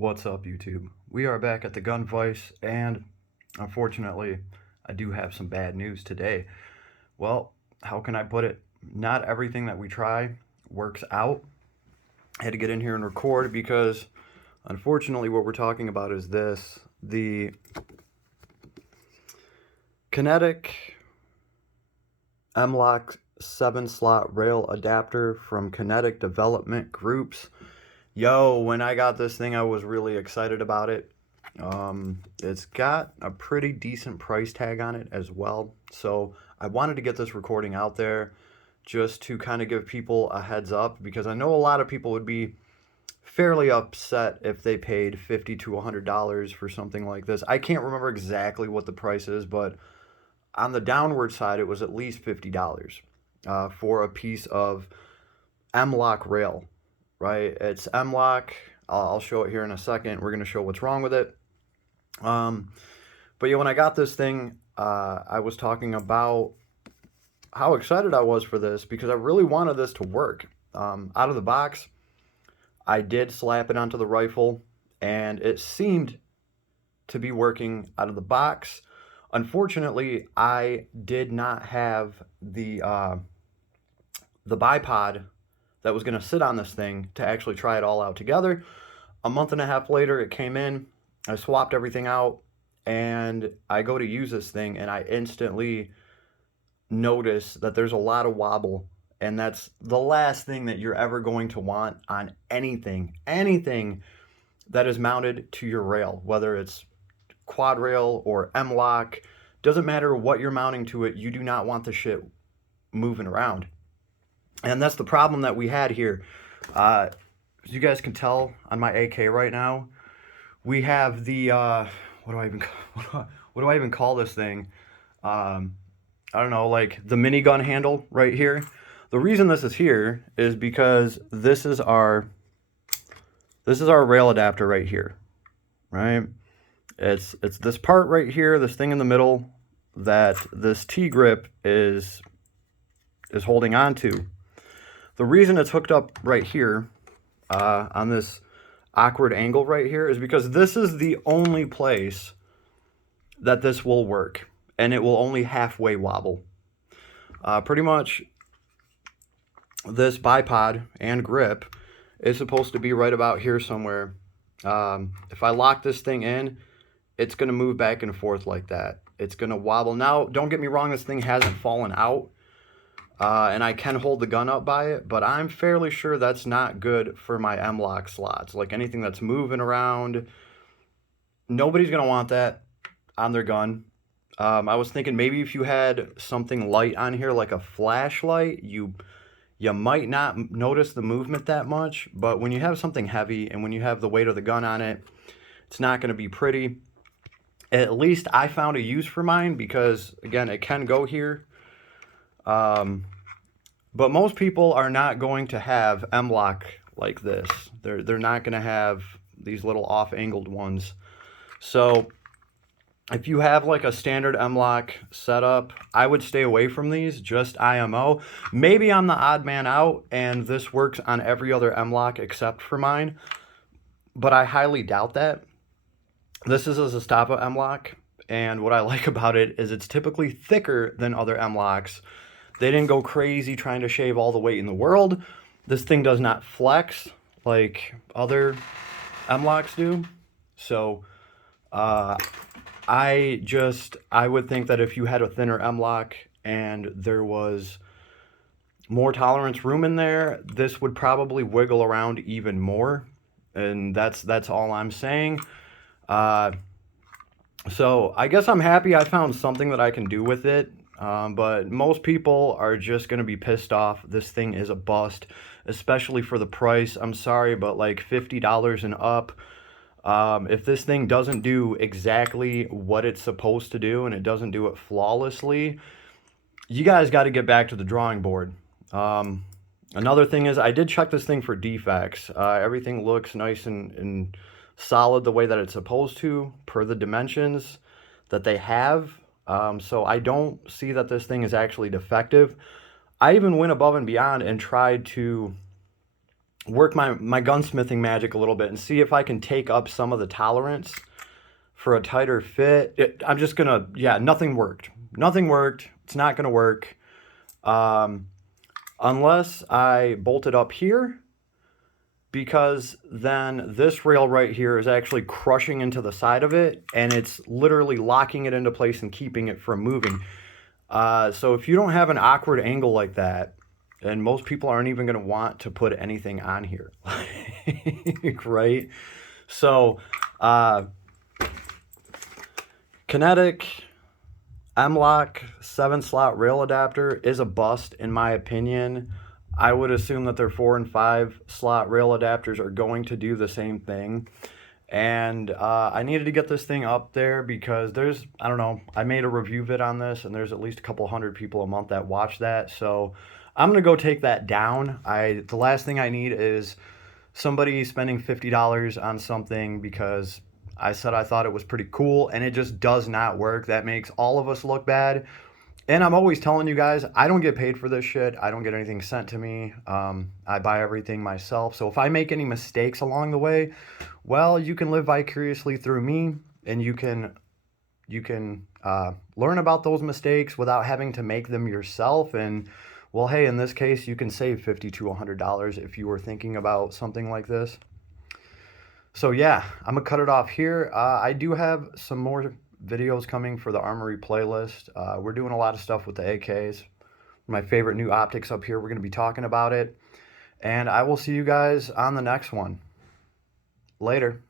What's up, YouTube? We are back at the Gun Vice, and unfortunately, I do have some bad news today. Well, how can I put it? Not everything that we try works out. I had to get in here and record because, unfortunately, what we're talking about is this. The KINETIC MLOK 7-slot rail adapter from KINETIC Development Groups. Yo, when I got this thing, I was really excited about it. It's got a pretty decent price tag on it as well. So I wanted to get this recording out there just to kind of give people a heads up, because I know a lot of people would be fairly upset if they paid $50 to $100 for something like this. I can't remember exactly what the price is, but on the downward side, it was at least $50 for a piece of MLOK rail. Right, it's MLOK. I'll show it here in a second. We're going to show what's wrong with it. But yeah, when I got this thing, I was talking about how excited I was for this because I really wanted this to work. Out of the box, I did slap it onto the rifle, and it seemed to be working out of the box. Unfortunately, I did not have the bipod that was going to sit on this thing to actually try it all out together. A month and a half later, it came in. I swapped everything out, and I go to use this thing, and I instantly notice that there's a lot of wobble, and that's the last thing that you're ever going to want on anything that is mounted to your rail, whether it's quad rail or MLOK. Doesn't matter what you're mounting to it, you do not want the shit moving around. And that's the problem that we had here. As you guys can tell on my AK right now, we have the, what do I even call this thing? I don't know, like the minigun handle right here. The reason this is here is because this is our rail adapter right here, right? It's this part right here, this thing in the middle that this T-grip is holding on to. The reason it's hooked up right here on this awkward angle right here is because this is the only place that this will work, and it will only halfway wobble. Pretty much this bipod and grip is supposed to be right about here somewhere. If I lock this thing in, it's going to move back and forth like that. It's going to wobble. Now, don't get me wrong, this thing hasn't fallen out. And I can hold the gun up by it, but I'm fairly sure that's not good for my MLOK slots. Like anything that's moving around, nobody's going to want that on their gun. I was thinking maybe if you had something light on here, like a flashlight, you might not notice the movement that much. But when you have something heavy and when you have the weight of the gun on it, it's not going to be pretty. At least I found a use for mine because, again, it can go here. But most people are not going to have MLOK like this. They're not going to have these little off-angled ones. So if you have like a standard MLOK setup, I would stay away from these, just IMO. Maybe I'm the odd man out and this works on every other MLOK except for mine, but I highly doubt that. This is a Zastava MLOK, and what I like about it is it's typically thicker than other MLOKs. They didn't go crazy trying to shave all the weight in the world. This thing does not flex like other MLOKs do. So I would think that if you had a thinner MLOK and there was more tolerance room in there, this would probably wiggle around even more. And that's all I'm saying. So I guess I'm happy I found something that I can do with it. But most people are just going to be pissed off. This thing is a bust, especially for the price. I'm sorry, but like $50 and up. If this thing doesn't do exactly what it's supposed to do and it doesn't do it flawlessly, you guys got to get back to the drawing board. Another thing is I did check this thing for defects. Everything looks nice and solid the way that it's supposed to per the dimensions that they have. So I don't see that this thing is actually defective. I even went above and beyond and tried to work my gunsmithing magic a little bit and see if I can take up some of the tolerance for a tighter fit. I'm just gonna, yeah, nothing worked. Nothing worked. It's not gonna work. Unless I bolt it up here, because then this rail right here is actually crushing into the side of it, and it's literally locking it into place and keeping it from moving. So if you don't have an awkward angle like that, and most people aren't even going to want to put anything on here, right? So, KINETIC MLOK 7-slot rail adapter is a bust, in my opinion. I would assume that their 4 and 5 slot rail adapters are going to do the same thing. And I needed to get this thing up there because there's, I don't know, I made a review vid on this, and there's at least a couple hundred people a month that watch that. So I'm going to go take that down. The last thing I need is somebody spending $50 on something because I said I thought it was pretty cool, and it just does not work. That makes all of us look bad. And I'm always telling you guys, I don't get paid for this shit. I don't get anything sent to me. I buy everything myself. So if I make any mistakes along the way, well, you can live vicariously through me, and you can learn about those mistakes without having to make them yourself. And well, hey, in this case, you can save $50 to $100 if you were thinking about something like this. So yeah, I'm gonna cut it off here. I do have some more videos coming for the Armory playlist. We're doing a lot of stuff with the AKs. My favorite new optics up here. We're gonna be talking about it. And I will see you guys on the next one. Later.